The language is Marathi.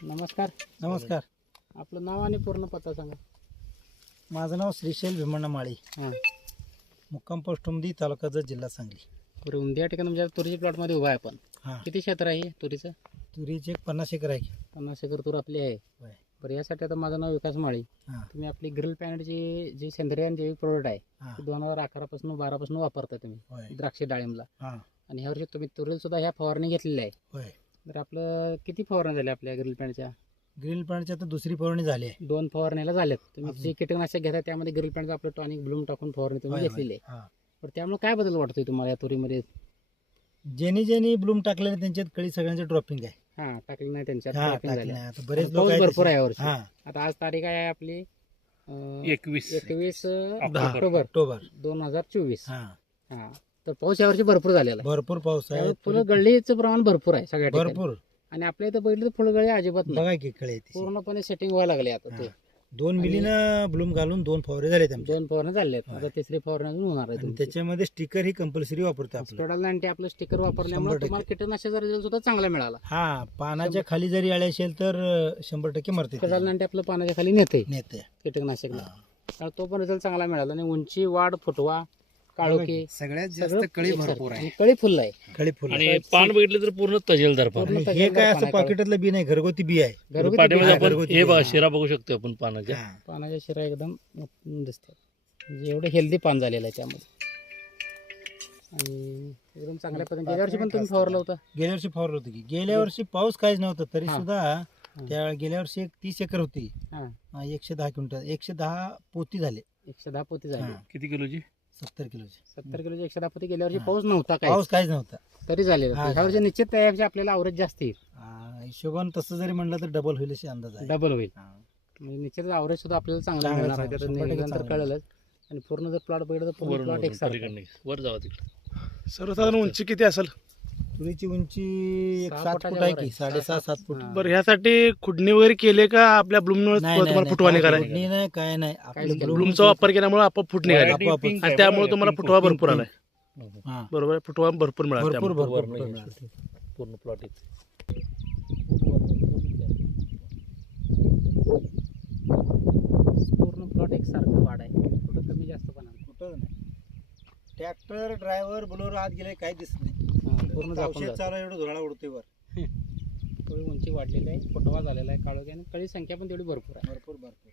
नमस्कार. नमस्कार. आपलं नाव आणि पूर्ण पत्ता सांगा. माझं नाव श्रीशैल भीमण्णा माळी, हां. मुक्काम पोस्ट उमदी, तालुका जत, जिल्हा सांगली. बरं, उंदिया ठिकाणी म्हणजे तुरीच्या प्लॉटमध्ये उभा आहे आपण. हां, किती क्षेत्र आहे हे तुरीचं? तुरीचे 50 एकर आहे. 50 एकर तूर आपली आहे. होय. बरं, यासाठी आता माझं नाव विकास माळी. हां, तुम्ही आपली ग्रिल पॅनेटची जी सेंद्रिय आणि जैविक प्रोडक्ट आहे हां, ते 2011 12 वापरता तुम्ही होय. द्राक्षे डाळिंबला. हां, आणि ह्या वर्षी तुम्ही तुरीला सुद्धा ह्या फवारणी घेतलेल्या आहे. होय. तर आपलं किती फवारणी झाल्या आपल्या ग्रिल पॅनच्या? ग्रीन पॅन्टची आता दुसरी फवारणी झाली आहे. 2 फवारणीला झाल्यात. तुम्ही अजून. जे कीटकनाशक घेता त्यामध्ये ग्रिल पॅनचं आपलं टॉनिक ब्लूम टाकून फवारणी तुम्ही होय, घेतलेली आहे. हां. बरं, त्यामुळे काय बदल वाटतोय तुम्हाला या तुरीमध्ये? ज्यांनी ब्लूम टाकले त्यांच्यात कळी सगळ्यांचे ड्रॉपिंग आहे. हां, टाकली नाही त्यांच्यात हां, dropping टाकले झाल्या. नाही. आता बरेच आणि लोक पाऊस भरपूर आहे यावर्षी. हां, आता आज तारीख आहे आपली 21 21 ऑक्टोबर. October October. 2024. हां, हां, तर पाऊस यावर्षी भरपूर झालेला आहे. भरपूर पाऊस आहे. त्यामुळे फुलं गळलीचं प्रमाण भरपूर आहे सगळ्या ठिकाणी. भरपूर. आणि आपल्या इथं बघितलं तर फुलगळी अजिबात नाही. बघा की कळे तिची. पूर्णपणे सेटिंग व्हायला लागले आता ते. 2 मिलीनं ब्लूम घालून 2 फवारे झाले त्यांचे. 2 फवारण्या झाल्या आहेत. होय. आता तिसरी फवारणी अजून होणार आहे आणि तुमची. त्याच्यामध्ये स्टिकर ही कंपल्सरी वापरतो आपलं. स्पेडल 90 आपलं स्टिकर वापरल्यामुळे 100% तुम्हाला कीटकनाशकाचा रिझल्ट सुद्धा चांगला मिळाला. हा, पानाच्या खाली जरी आळे असेल तर 100% मरते ते. स्पेडल 90 आपलं पानाच्या खाली नेते नेते. कीटकनाशकला. हां. तर तो पण रिझल्ट चांगला मिळाला. आणि उंची, वाढ, फुटवा, काळोखी सगळ्यात सगळं जास्त कळी एकसारखं. भरपूर आहे. आणि कळी फुल आहे. कळी फुल आणि पान बघितलं तर पूर्ण तजेलदार पान पूर्ण आहे. हे तजेलदार काय पान असं आहे. पॉकेटातलं बी नाही, घरगुती बी आहे. घरगुती पाठीमध्ये बी- हा, आपण घरगुती हे बघा आहे. शिरा बघू शकतो आपण पानाच्या. हा. पानाच्या शिरा एकदम दिसतात. म्हणजे एवढं हेल्दी पान झालेलं आहे त्यामध्ये. आणि एकदम चांगल्या पद्धतीने गेल्या वर्षी पण तुम्ही फवारलं होतं. गेल्या वर्षी फवारलं होतं की गेल्या वर्षी पाऊस काहीच नव्हता तरी हा. सुद्धा त्या गेल्या वर्षी 30 एकर होती. हां, 110 क्विंटल 110 पोती झाले. 110 पोती झाली. हा, किती किलोची? 70 किलोची. 70 किलोची 110 पोती. गेल्या वर्षी हा. पाऊस नव्हता काय पाऊस काहीच नव्हता. तरी झालेलं. हा, ह्या वर्षी निश्चित त्यापेक्षा आपल्याला आवरेज जास्त येईल. हिशोबान तसं जरी म्हणलं तर डबल होईल अशी अंदाज आहे. डबल होईल. हा. म्हणजे निश्चित आवरेज सुद्धा आपल्याला चांगला चांगलं, मिळणार आहे. चांगलं. त्याचं 100% नियोजन तर चांगलं. कळलंच. आणि पूर्ण जर प्लॉट बघितलं तर पूर्ण वरून प्लॉट वरून एकसारखा पलीकडनं. वर जावं तिकडे. सर्वसाधारण उंची किती असेल? तुरीची उंची 6 7 फुटाच्या फूट आहे वर की आहे. 6.5-7 फूट. हा. बरं, ह्यासाठी खुडणी वगैरे केले का आपल्या ब्लूममुळे नाही, तुम्हाला नाही, फुटवा नाही, निघालाय? फोडणी नाही, काय नाही. आपलं काहीच नाही. ब्लूमचा वापर केल्यामुळे आपोआप फुट निघाली Variety आपोआप. pink आणि आहे त्यामुळे बघा, तुम्हाला pink फुटवा आहे. भरपूर आलाय. हा. बरोबर आहे, फुटवा भरपूर मिळाला भरपूर त्यामुळे. भरपूर वरून फुटवा हे मिळाले. पूर्ण प्लॉट आहे. पूर्ण प्लॉट एकसारखं वाढ आहे. कुठं कमी जास्त पण आहे. कुठं नाही. ट्रॅक्टर ड्रायव्हर बोलवर आत गेले काही दिसत नाही. पूर्ण झाकून औषध जातं. चालू एवढं धुराळा उडतोय वर. कळी उंची वाढलेली आहे. फुटवा झालेला आहे. काळोखी आणि कळी संख्या पण तेवढी भरपूर आहे. भरपूर भरपूर.